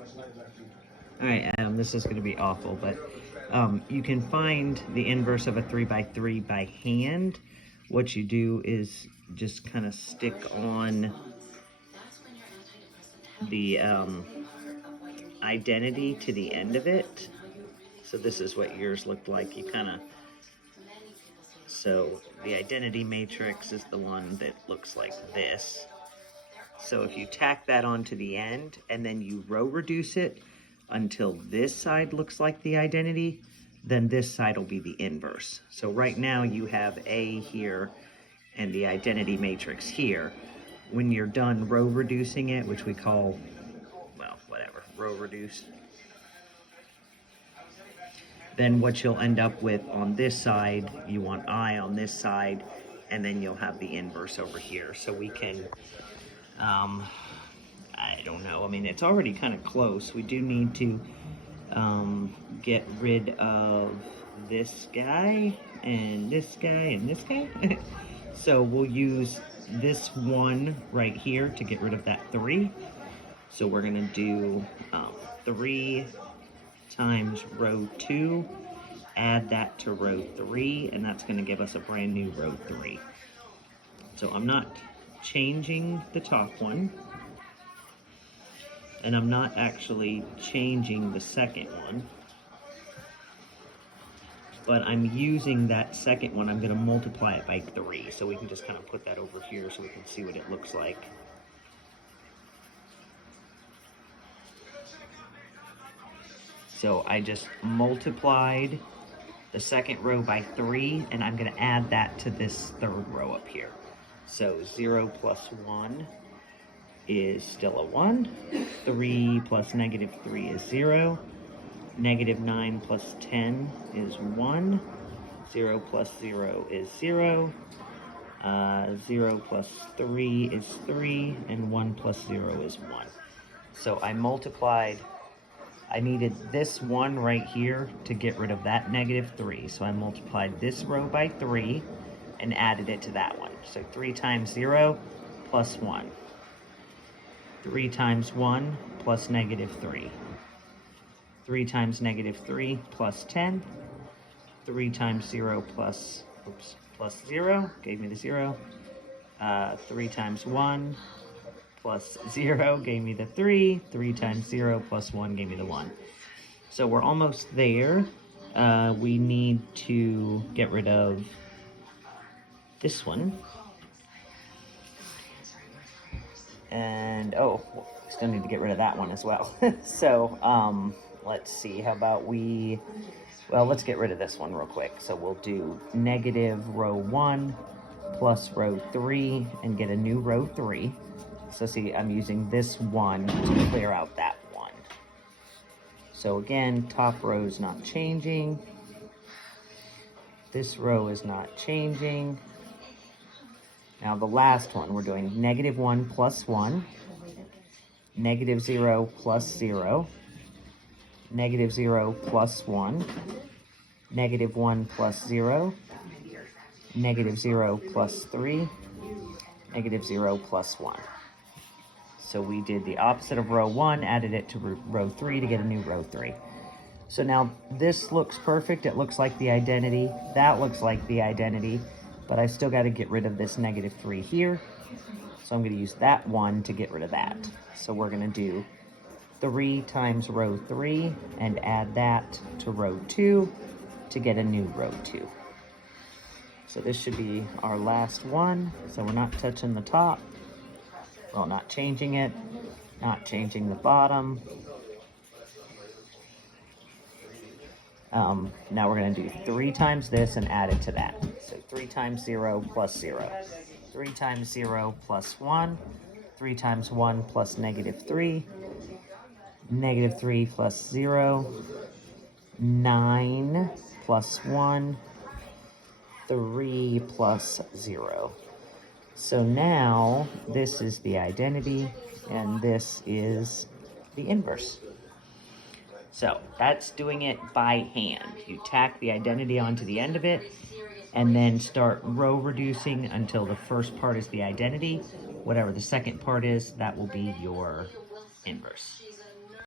All right, this is going to be awful, but you can find the inverse of a 3 by 3 by hand. What you do is just kind of stick on the identity to the end of it. So this is what yours looked like. You kind of, so the identity matrix is the one that looks like this. So if you tack that onto the end and then you row reduce it until this side looks like the identity, then this side will be the inverse. So right now you have A here and the identity matrix here. When you're done row reducing it, which we call, well, whatever, row reduce, then what you'll end up with on this side, you want I on this side, and then you'll have the inverse over here. So we can, I don't know, I mean, it's already kind of close. We do need to get rid of this guy, and this guy, and this guy. So we'll use this one right here to get rid of that 3. So we're gonna do 3 times row 2, add that to row 3, and that's gonna give us a brand new row 3. So I'm not changing the top one, and I'm not actually changing the second one, but I'm using that second one, I'm gonna multiply it by 3, so we can just kind of put that over here so we can see what it looks like. So I just multiplied the second row by 3, and I'm gonna add that to this third row up here. So 0 plus 1 is still a 1. 3 plus negative 3 is 0. Negative 9 plus 10 is 1. 0 plus 0 is 0. 0 plus 3 is 3. And 1 plus 0 is 1. So I multiplied, I needed this 1 right here to get rid of that negative 3. So I multiplied this row by 3 and added it to that one. So 3 times 0 plus 1. 3 times 1 plus negative 3. 3 times negative 3 plus 10. 3 times 0 plus 0 gave me the 0. 3 times 1 plus 0 gave me the 3. 3 times 0 plus 1 gave me the 1. So we're almost there. We need to get rid of this one. And, oh, we still need to get rid of that one as well. So, let's see, how about well, let's get rid of this one real quick. So we'll do negative row 1 plus row 3 and get a new row 3. So see, I'm using this 1 to clear out that 1. So again, top row is not changing. This row is not changing. Now the last one, we're doing negative 1 plus 1, negative 0 plus 0, negative 0 plus 1, negative 1 plus 0, negative 0 plus 3, negative 0 plus 1. So we did the opposite of row 1, added it to row 3 to get a new row 3. So now this looks perfect. It looks like the identity. That looks like the identity. But I still got to get rid of this negative 3 here. So I'm going to use that 1 to get rid of that. So we're going to do 3 times row 3 and add that to row 2 to get a new row 2. So this should be our last one. So we're not touching the top. Well, not changing it. Not changing the bottom. Now we're going to do 3 times this and add it to that. So 3 times 0 plus 0. 3 times 0 plus 1. 3 times 1 plus negative 3. Negative 3 plus 0. 9 plus 1. 3 plus 0. So now this is the identity and this is the inverse. So that's doing it by hand. You tack the identity onto the end of it and then start row reducing until the first part is the identity. Whatever the second part is, that will be your inverse.